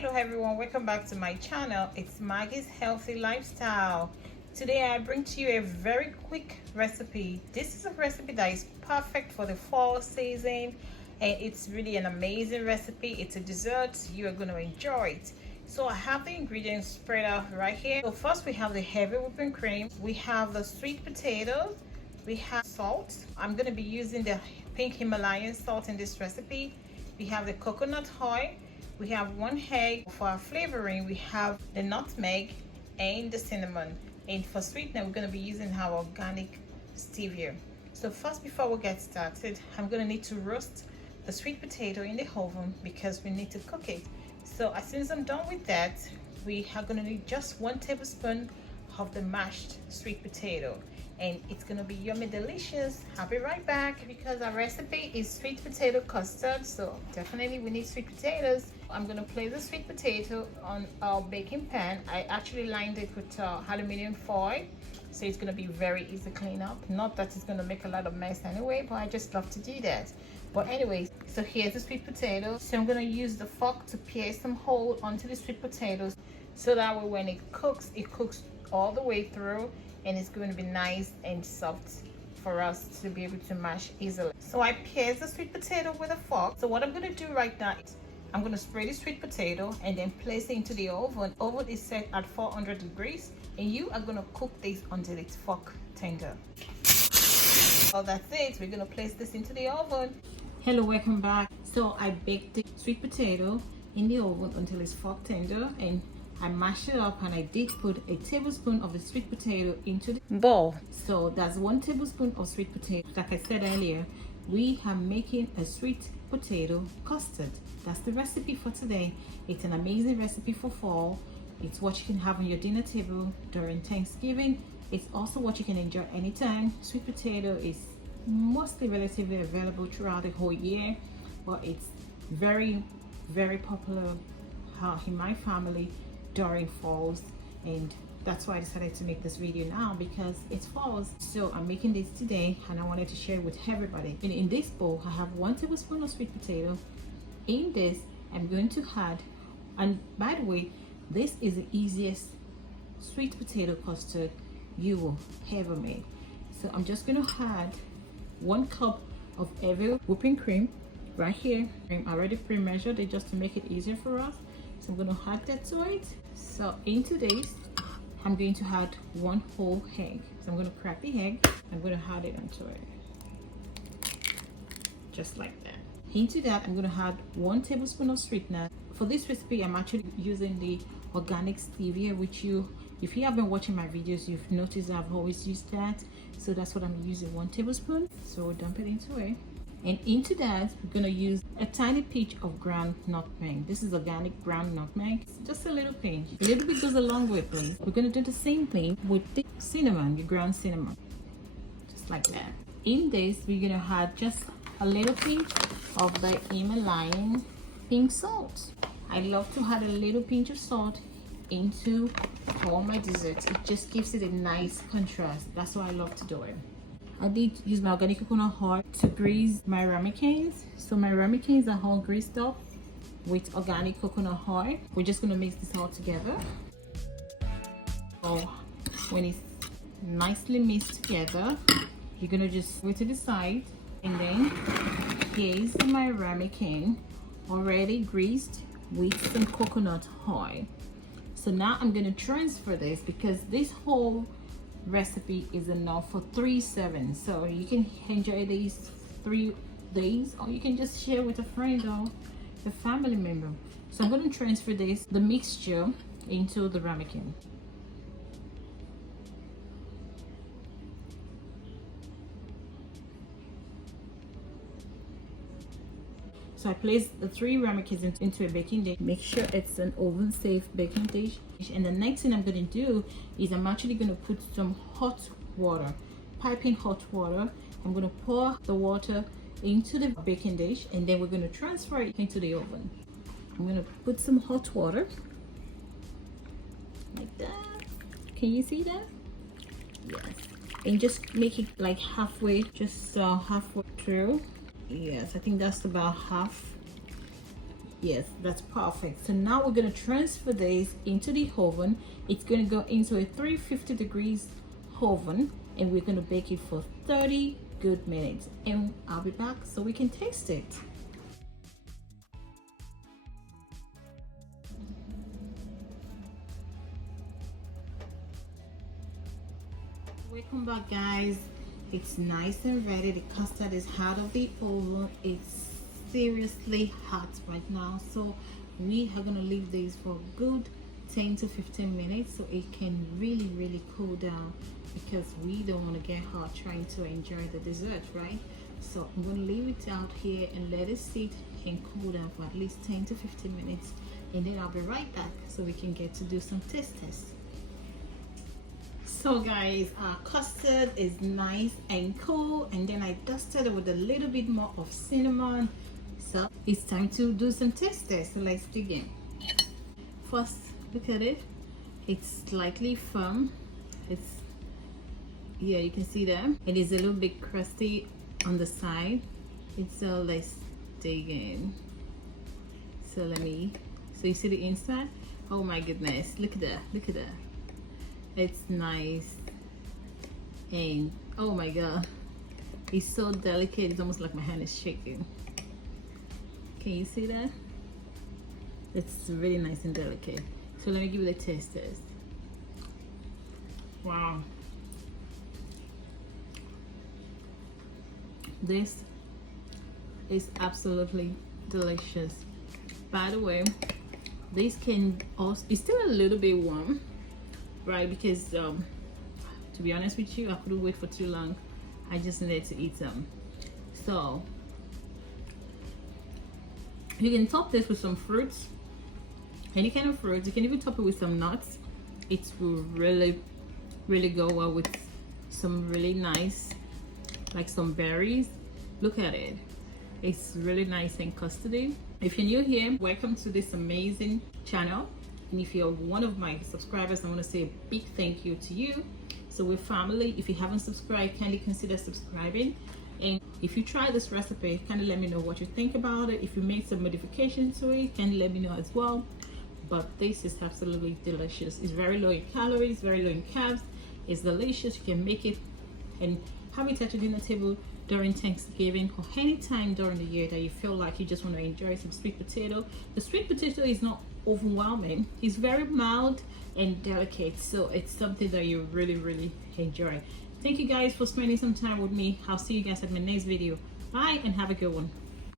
Hello everyone, welcome back to my channel. It's Maggie's Healthy Lifestyle. Today I bring to you a very quick recipe. This is a recipe that is perfect for the fall season, and it's really an amazing recipe. It's a dessert, you are going to enjoy it. So I have the ingredients spread out right here. So first we have the heavy whipping cream, we have the sweet potatoes, we have salt. I'm going to be using the pink Himalayan salt in this recipe. We have the coconut oil, we have 1 egg. For our flavoring, we have the nutmeg and the cinnamon. And for sweetener, we're going to be using our organic stevia. So first, before we get started, I'm going to need to roast the sweet potato in the oven because we need to cook it. So as soon as I'm done with that, we are going to need just 1 tablespoon of the mashed sweet potato, and it's gonna be yummy delicious. I'll be right back because our recipe is sweet potato custard, so definitely we need sweet potatoes. I'm gonna place the sweet potato on our baking pan. I actually lined it with aluminum foil, so it's gonna be very easy to clean up. Not that it's gonna make a lot of mess anyway, but I just love to do that. But anyways, so here's the sweet potato. So I'm gonna use the fork to pierce some hole onto the sweet potatoes, so that way when it cooks all the way through, and it's going to be nice and soft for us to be able to mash easily. So I pierce the sweet potato with a fork. So what I'm going to do right now is I'm going to spray the sweet potato and then place it into the oven. Oven is set at 400 degrees, and you are going to cook this until it's fork tender. So that's it. We're going to place this into the oven. Hello, welcome back. So I baked the sweet potato in the oven until it's fork tender, and I mashed it up, and I did put a tablespoon of the sweet potato into the bowl. So that's 1 tablespoon of sweet potato. Like I said earlier, we are making a sweet potato custard. That's the recipe for today. It's an amazing recipe for fall. It's what you can have on your dinner table during Thanksgiving. It's also what you can enjoy anytime. Sweet potato is mostly relatively available throughout the whole year, but it's very, very popular in my family during falls, and that's why I decided to make this video now, because it's falls. So I'm making this today and I wanted to share it with everybody. And in this bowl I have 1 tablespoon of sweet potato. In this I'm going to add, and by the way, this is the easiest sweet potato custard you will ever make. So I'm just going to add 1 cup of heavy whipping cream right here. I'm already pre-measured it just to make it easier for us. So I'm going to add that to it. So into this, I'm going to add 1 whole egg. So I'm going to crack the egg. I'm going to add it onto it, just like that. Into that, I'm going to add 1 tablespoon of sweetener. For this recipe, I'm actually using the organic stevia, which if you have been watching my videos, you've noticed I've always used that. So that's what I'm using, 1 tablespoon. So we'll dump it into it. And into that, we're going to use a tiny pinch of ground nutmeg. This is organic ground nutmeg. Just a little pinch. A little bit goes a long way, please. We're going to do the same thing with the cinnamon, the ground cinnamon. Just like that. In this, we're going to add just a little pinch of the Himalayan pink salt. I love to add a little pinch of salt into all my desserts. It just gives it a nice contrast. That's why I love to do it. I did use my organic coconut oil to grease my ramekins. So my ramekins are all greased up with organic coconut oil. We're just going to mix this all together. So when it's nicely mixed together, you're going to just put it to the side. And then here's my ramekin already greased with some coconut oil. So now I'm going to transfer this, because this whole recipe is enough for 3 servings, so you can enjoy these 3 days, or you can just share with a friend or a family member. So I'm going to transfer the mixture into the ramekin. So I placed the 3 ramekins into a baking dish. Make sure it's an oven safe baking dish. And the next thing I'm going to do is I'm actually going to put some hot water, piping hot water. I'm going to pour the water into the baking dish, and then we're going to transfer it into the oven. I'm going to put some hot water like that. Can you see that? Yes. And just make it like halfway, just halfway through. Yes, I think that's about half. Yes, that's perfect. So now we're going to transfer this into the oven. It's going to go into a 350 degrees oven, and we're going to bake it for 30 good minutes, and I'll be back so we can taste it. Welcome back, guys. It's nice and ready. The custard is out of the oven. It's seriously hot right now, so we are gonna leave this for a good 10 to 15 minutes so it can really cool down, because we don't want to get hot trying to enjoy the dessert, right? So I'm gonna leave it out here and let it sit and cool down for at least 10 to 15 minutes, and then I'll be right back so we can get to do some taste tests. So guys, our custard is nice and cool, and then I dusted it with a little bit more of cinnamon. So it's time to do some taste tests. So let's dig in. First, look at it. It's slightly firm. Yeah, you can see that. It is a little bit crusty on the side. So let's dig in. So you see the inside? Oh my goodness, look at that, look at that. It's nice, and oh my god, it's so delicate. It's almost like my hand is shaking. Can you see that? It's really nice and delicate. So let me give you the taste test. Wow, this is absolutely delicious. By the way, this can also, it's still a little bit warm, right? Because to be honest with you, I couldn't wait for too long. I just needed to eat some. So you can top this with some fruits, any kind of fruits. You can even top it with some nuts. It will really go well with some really nice, like some berries. Look at it, it's really nice and custardy. If you're new here, welcome to this amazing channel. And if you're one of my subscribers, I want to say a big thank you to you. So we're family. If you haven't subscribed, kindly consider subscribing. And if you try this recipe, kindly let me know what you think about it. If you made some modifications to it, kindly let me know as well. But this is absolutely delicious. It's very low in calories, very low in carbs. It's delicious. You can make it and have it at your dinner table during Thanksgiving or any time during the year that you feel like you just want to enjoy some sweet potato. The sweet potato is not overwhelming. It's very mild and delicate, so it's something that you really enjoy. Thank you guys for spending some time with me. I'll see you guys at my next video. Bye and have a good one.